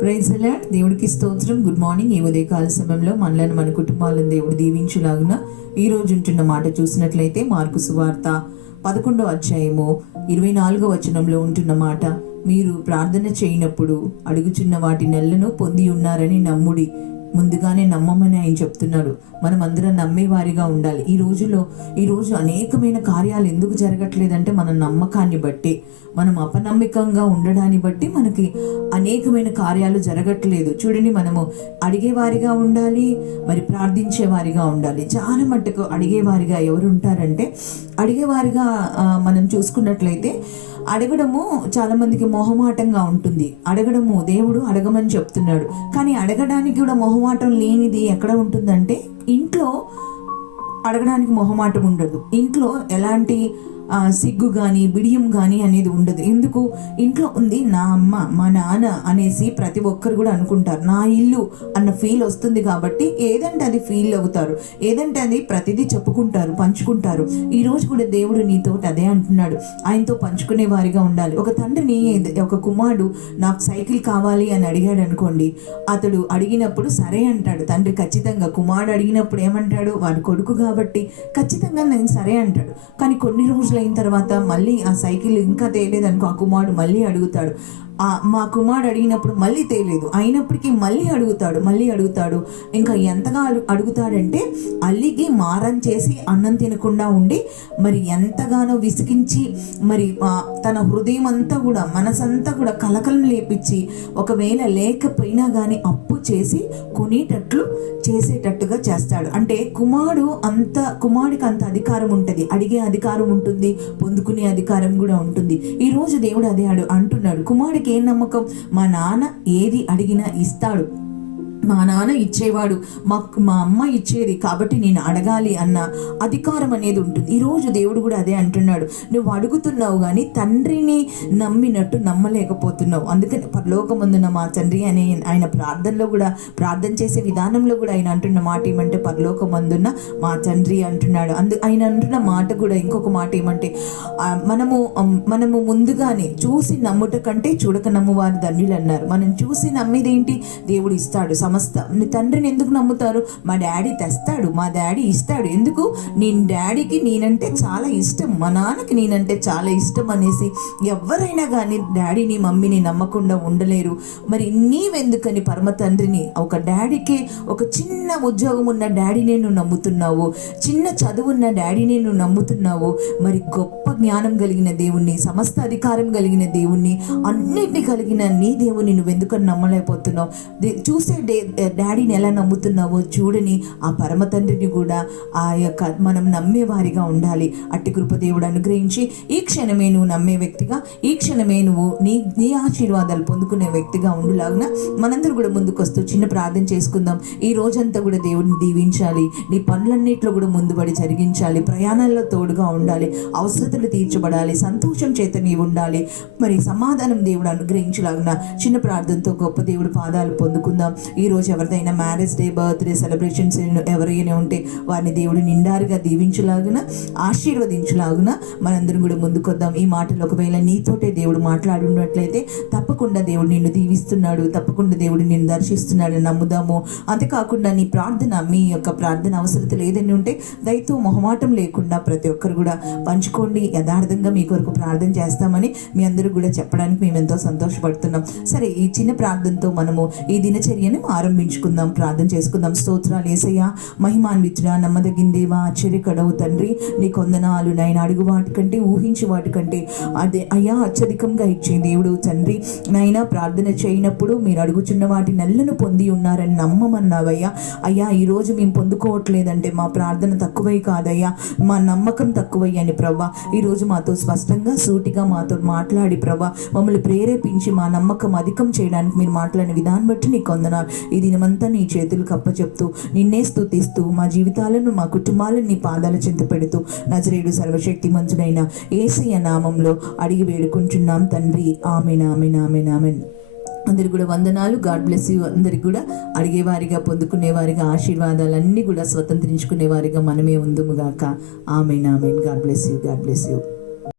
Praise the lord. దేవుడికి స్తోత్రం. Good morning. ఈ ఉదయకాల సమయంలో మనలను మన కుటుంబాలను దేవుడు దీవించులాగున ఈ రోజు ఉంటున్న మాట చూసినట్లయితే మార్కు సువార్త 11వ అధ్యాయము 24వ వచనంలో ఉంటున్న మాట, మీరు ప్రార్థన చేయనప్పుడు అడుగుచున్న వాటి నెలను పొంది ఉన్నారని నమ్ముడి. ముందుగానే నమ్మమని ఆయన చెప్తున్నాడు. మనం అందరం నమ్మేవారిగా ఉండాలి. ఈ రోజు అనేకమైన కార్యాలు ఎందుకు జరగట్లేదంటే మన నమ్మకాన్ని బట్టి, మనం అపనమ్మకంగా ఉండడాన్ని బట్టి మనకి అనేకమైన కార్యాలు జరగట్లేదు. చూడండి, మనము అడిగేవారిగా ఉండాలి, మరి ప్రార్థించేవారిగా ఉండాలి. చాలా మట్టుకు అడిగేవారిగా ఎవరు ఉంటారంటే, అడిగేవారిగా మనం చూసుకున్నట్లయితే అడగడము చాలా మందికి మొహమాటంగా ఉంటుంది. అడగడము దేవుడు అడగమని చెప్తున్నాడు, కానీ అడగడానికి కూడా మొహమాటం లేనిది ఎక్కడ ఉంటుందంటే ఇంట్లో అడగడానికి మొహమాటం ఉండదు. ఇంట్లో ఎలాంటి సిగ్గు కానీ బిడియం కానీ అనేది ఉండదు. ఎందుకు? ఇంట్లో ఉంది నా అమ్మ మా నాన్న అనేసి ప్రతి ఒక్కరు కూడా అనుకుంటారు. నా ఇల్లు అన్న ఫీల్ వస్తుంది కాబట్టి ఏదంటే అది ఫీల్ అవుతారు, ఏదంటే అది ప్రతిదీ చెప్పుకుంటారు, పంచుకుంటారు. ఈ రోజు కూడా దేవుడు నీతో అదే అంటున్నాడు, ఆయనతో పంచుకునే వారిగా ఉండాలి. ఒక తండ్రిని ఒక కుమారుడు నాకు సైకిల్ కావాలి అని అడిగాడు అనుకోండి, అతడు అడిగినప్పుడు సరే అంటాడు తండ్రి. ఖచ్చితంగా కుమారుడు అడిగినప్పుడు ఏమంటాడు? వాడి కొడుకు కాబట్టి ఖచ్చితంగా నేను సరే అంటాడు. కానీ కొన్ని రోజులు అయిన తర్వాత మళ్ళీ ఆ సైకిల్ ఇంకా తేలేదనుకో, ఆ కుమారుడు మళ్ళీ అడుగుతాడు. మా కుమారుడు అడిగినప్పుడు మళ్ళీ తేలేదు, అయినప్పటికీ మళ్ళీ అడుగుతాడు. ఇంకా ఎంతగా అడుగుతాడంటే అల్లికి మారం చేసి అన్నం తినకుండా ఉండి మరి ఎంతగానో విసిగించి మరి తన హృదయం అంతా కూడా మనసంతా కూడా కలకలం లేపించి ఒకవేళ లేకపోయినా కానీ అప్పు చేసి కొనేటట్లు చేసేటట్టుగా చేస్తాడు. అంటే కుమారుడికి అంత అధికారం ఉంటుంది, అడిగే అధికారం ఉంటుంది, పొందుకునే అధికారం కూడా ఉంటుంది. ఈ రోజు దేవుడు అదే అంటున్నాడు. కుమారుడికి ఏం నమ్మకం? మా నాన్న ఏది అడిగినా ఇస్తాడు, మా నాన్న ఇచ్చేవాడు, మా అమ్మ ఇచ్చేది కాబట్టి నేను అడగాలి అన్న అధికారం అనేది ఉంటుంది. ఈరోజు దేవుడు కూడా అదే అంటున్నాడు. నువ్వు అడుగుతున్నావు కానీ తండ్రిని నమ్మినట్టు నమ్మలేకపోతున్నావు. అందుకని పరలోకమందున మా తండ్రి అనే ఆయన ప్రార్థనలో కూడా, ప్రార్థన చేసే విధానంలో కూడా ఆయన అంటున్న మాట ఏమంటే పరలోకమందున మా తండ్రి అంటున్నాడు. ఆయన అంటున్న మాట కూడా ఇంకొక మాట ఏమంటే, మనము ముందుగానే చూసి నమ్ముట కంటే చూడక నమ్మువారు ధన్యులు అన్నారు. మనం చూసి నమ్మేదేంటి? దేవుడు ఇస్తాడు సమస్త. నీ తండ్రిని ఎందుకు నమ్ముతారు? మా డాడీ తెస్తాడు, మా డాడీ ఇస్తాడు. ఎందుకు? నేను డాడీకి నేనంటే చాలా ఇష్టం, మా నాన్నకి నేనంటే చాలా ఇష్టం అనేసి ఎవరైనా కానీ డాడీని మమ్మీని నమ్మకుండా ఉండలేరు. మరి నీవెందుకని పరమ తండ్రిని, ఒక డాడీకి ఒక చిన్న ఉద్యోగం ఉన్న డాడీనే నువ్వు నమ్ముతున్నావు, చిన్న చదువున్న డాడీనే నువ్వు నమ్ముతున్నావు. మరి గొప్ప జ్ఞానం కలిగిన దేవుణ్ణి, సమస్త అధికారం కలిగిన దేవుణ్ణి, అన్నిటినీ కలిగిన నీ దేవుని నువ్వెందుకని నమ్మలేకపోతున్నావు? చూసే డాడీని ఎలా నమ్ముతున్నావో చూడని ఆ పరమ తండ్రిని కూడా ఆ యొక్క మనం నమ్మేవారిగా ఉండాలి. అట్టి కృప దేవుడు అనుగ్రహించి ఈ క్షణమే నువ్వు నమ్మే వ్యక్తిగా, ఈ క్షణమే నువ్వు నీ ఆశీర్వాదాలు పొందుకునే వ్యక్తిగా ఉండులాగున మనందరూ కూడా ముందుకొస్తూ చిన్న ప్రార్థన చేసుకుందాం. ఈ రోజంతా కూడా దేవుడిని దీవించాలి, నీ పనులన్నిట్లో కూడా ముందుబడి జరిగించాలి, ప్రయాణాల్లో తోడుగా ఉండాలి, అవసరతలు తీర్చబడాలి, సంతోషం చేత నీవు ఉండాలి, మరి సమాధానం దేవుడు అనుగ్రహించలాగున చిన్న ప్రార్థనతో గొప్ప దేవుడు పాదాలు పొందుకుందాం. ఈ రోజు ఎవరిదైనా మ్యారేజ్ డే, బర్త్డే సెలబ్రేషన్స్ ఎవరైనా ఉంటే వారిని దేవుడు నిండారుగా దీవించలాగున, ఆశీర్వదించలాగున మనందరం కూడా ముందుకొద్దాం. ఈ మాటలు ఒకవేళ నీతోటే దేవుడు మాట్లాడున్నట్లయితే తప్పకుండా దేవుడు నిన్ను దీవిస్తున్నాడు, తప్పకుండా దేవుడు నిన్ను దర్శిస్తున్నాడు నమ్ముదాము. అంతేకాకుండా నీ ప్రార్థన, మీ యొక్క ప్రార్థన అవసరతలు ఏదైనా ఉంటే దయతో మొహమాటం లేకుండా ప్రతి ఒక్కరు కూడా పంచుకోండి. యథార్థంగా మీ కొరకు ప్రార్థన చేస్తామని మీ అందరూ కూడా చెప్పడానికి మేము ఎంతో సంతోషపడుతున్నాం. సరే, ఈ చిన్న ప్రార్థనతో మనము ఈ దినచర్యను ఆరంభించుకుందాం, ప్రార్థన చేసుకుందాం. స్తోత్రాలు యేసయ్యా, మహిమాన్వితుడా, నమ్మదగిందేవా, ఆశ్చర్యకడవు తండ్రి, నీ కొందనాలు నాయన. అడుగు వాటికంటే ఊహించి వాటికంటే అదే అయ్యా అత్యధికంగా ఇచ్చే దేవుడు తండ్రి నాయన. ప్రార్థన చేయనప్పుడు మీరు అడుగుచున్న వాటి నెలను పొంది ఉన్నారని నమ్మమన్నావయ్యా. అయ్యా, ఈరోజు మేము పొందుకోవట్లేదంటే మా ప్రార్థన తక్కువై కాదయ్యా, మా నమ్మకం తక్కువయ్యని ప్రవ్వా. ఈరోజు మాతో స్పష్టంగా సూటిగా మాతో మాట్లాడి ప్రవ్వా మమ్మల్ని ప్రేరేపించి మా నమ్మకం అధికం చేయడానికి మీరు మాట్లాడిన విధానం బట్టి నీ కొందనాలు. ఈ దినమంతా నీ చేతులకు అప్పచెప్తూ నిన్నే స్తుతిస్తూ మా జీవితాలను, మా కుటుంబాలను నీ పాదాల చెంత పెడుతూ నజరేయుడు సర్వశక్తిమంతుడైన యేసయ్య నామంలో అడిగి వేడుకుంటున్నాం తండ్రి. Amen, amen, amen, amen. అందరికి కూడా వందనాలు. God bless you. అందరికి కూడా అడిగేవారిగా, పొందుకునేవారిగా, ఆశీర్వాదాలన్నీ కూడా స్వతంత్రించుకునేవారిగా మనమే ఉందుముగాక. Amen, amen. God bless you, God bless you.